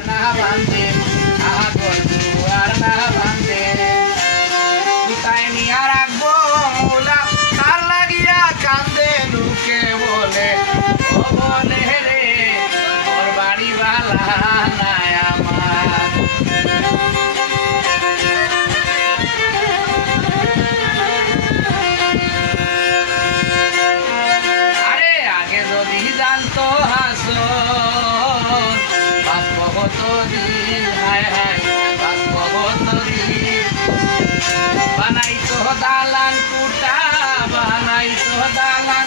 না বান্ধে আগর দুয়ার না বান্ধে কোথায় নিয়া রাখবো মৌলা তার লাগিয়া কান্দে লোকে বলে ও বলে রে তোর বাড়ি বালা নাই আমার আরে আগে যদি জানতো হাসো দিন হায় হায় বানাইতো দালান কুটা বানাইতো দালান